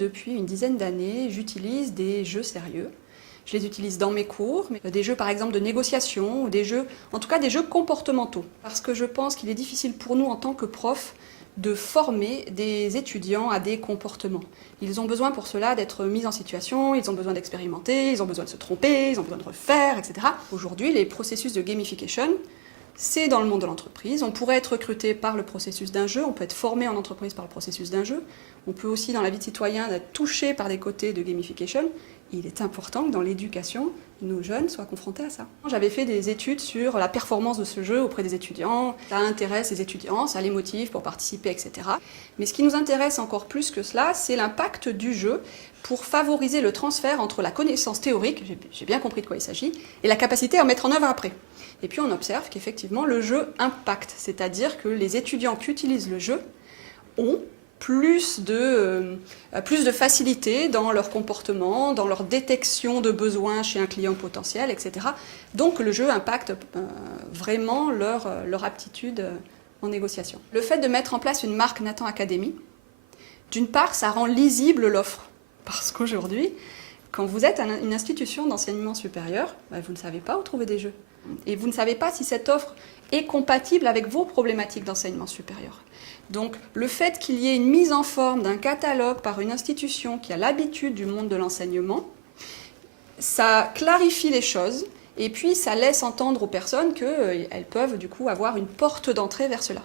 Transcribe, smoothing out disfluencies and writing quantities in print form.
Depuis une dizaine d'années, j'utilise des jeux sérieux. Je les utilise dans mes cours, mais des jeux par exemple de négociation, ou des jeux, en tout cas des jeux comportementaux. Parce que je pense qu'il est difficile pour nous en tant que profs de former des étudiants à des comportements. Ils ont besoin pour cela d'être mis en situation, ils ont besoin d'expérimenter, ils ont besoin de se tromper, ils ont besoin de refaire, etc. Aujourd'hui, les processus de gamification, c'est dans le monde de l'entreprise. On pourrait être recruté par le processus d'un jeu, on peut être formé en entreprise par le processus d'un jeu, on peut aussi dans la vie de citoyen être touché par des côtés de gamification. Il est important que dans l'éducation, nos jeunes soient confrontés à ça. J'avais fait des études sur la performance de ce jeu auprès des étudiants, ça intéresse les étudiants, ça les motive pour participer, etc. Mais ce qui nous intéresse encore plus que cela, c'est l'impact du jeu pour favoriser le transfert entre la connaissance théorique, j'ai bien compris de quoi il s'agit, et la capacité à mettre en œuvre après. Et puis on observe qu'effectivement le jeu impacte, c'est-à-dire que les étudiants qui utilisent le jeu ont plus de facilité dans leur comportement, dans leur détection de besoins chez un client potentiel, etc. Donc le jeu impacte vraiment leur aptitude en négociation. Le fait de mettre en place une marque Nathan Academy, d'une part, ça rend lisible l'offre. Parce qu'aujourd'hui, quand vous êtes une institution d'enseignement supérieur, vous ne savez pas où trouver des jeux. Et vous ne savez pas si cette offre est compatible avec vos problématiques d'enseignement supérieur. Donc le fait qu'il y ait une mise en forme d'un catalogue par une institution qui a l'habitude du monde de l'enseignement, ça clarifie les choses et puis ça laisse entendre aux personnes qu'elles peuvent du coup avoir une porte d'entrée vers cela.